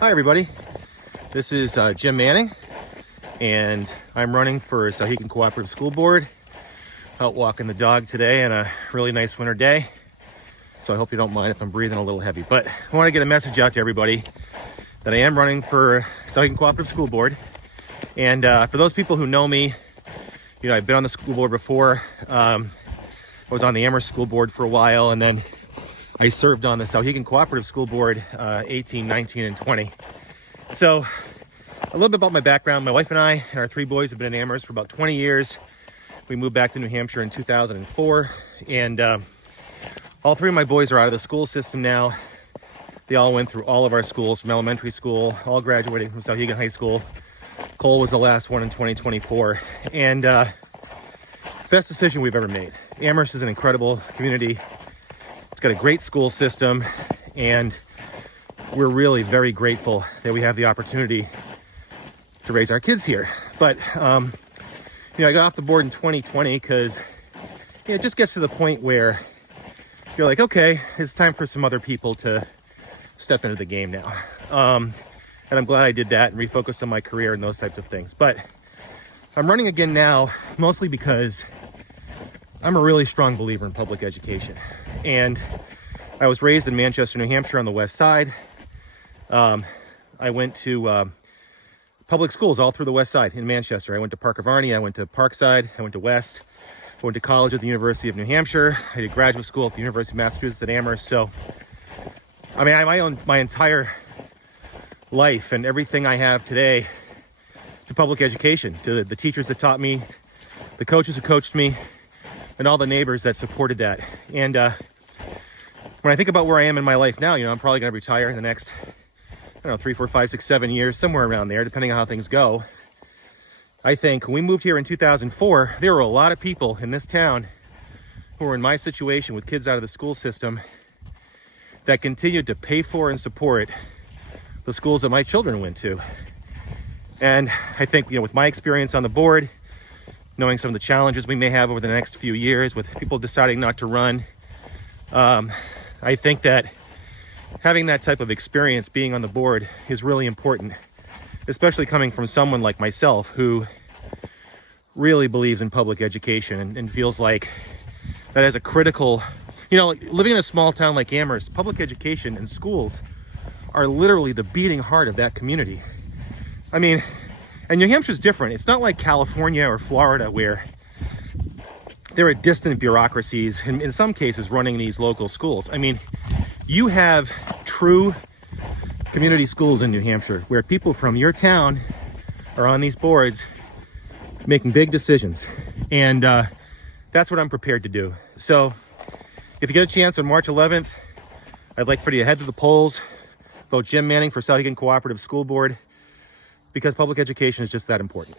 Hi everybody, this is Jim Manning, and I'm running for Souhegan Cooperative School Board. Out walking the dog today on a really nice winter day, so I hope you don't mind if I'm breathing a little heavy. But I want to get a message out to everybody that I am running for Souhegan Cooperative School Board. And for those people who know me, you know, I've been on the school board before. I was on the Amherst School Board for a while, and then I served on the Souhegan Cooperative School Board 18, 19, and 20. So a little bit about my background. My wife and I and our three boys have been in Amherst for about 20 years. We moved back to New Hampshire in 2004, and all three of my boys are out of the school system now. They all went through all of our schools from elementary school, all graduating from Souhegan High School. Cole was the last one in 2024, and best decision we've ever made. Amherst is an incredible community. It's got a great school system, and we're really very grateful that we have the opportunity to raise our kids here. But you know, I got off the board in 2020 because it just gets to the point where you're like, okay, it's time for some other people to step into the game now. And I'm glad I did that and refocused on my career and those types of things. But I'm running again now, mostly because I'm a really strong believer in public education. And I was raised in Manchester, New Hampshire on the west side. I went to public schools all through the west side in Manchester. I went to Park Varney, I went to Parkside, I went to West, I went to college at the University of New Hampshire. I did graduate school at the University of Massachusetts at Amherst. So, I mean, I own my entire life and everything I have today to public education, to the teachers that taught me, the coaches who coached me, and all the neighbors that supported that. And when I think about where I am in my life now, you know, I'm probably going to retire in the next, I don't know, 3, 4, 5, 6, 7 years, somewhere around there, depending on how things go. I think when we moved here in 2004, there were a lot of people in this town who were in my situation with kids out of the school system that continued to pay for and support the schools that my children went to. And I think, you know, with my experience on the board, knowing some of the challenges we may have over the next few years with people deciding not to run, I think that having that type of experience being on the board is really important, especially coming from someone like myself who really believes in public education and feels like that as a critical, you know, living in a small town like Amherst, public education and schools are literally the beating heart of that community. I mean, and New Hampshire's different. It's not like California or Florida where there are distant bureaucracies, in some cases, running these local schools. I mean, you have true community schools in New Hampshire where people from your town are on these boards making big decisions. And that's what I'm prepared to do. So if you get a chance on March 11th, I'd like for you to head to the polls, vote Jim Manning for Souhegan Cooperative School Board, because public education is just that important.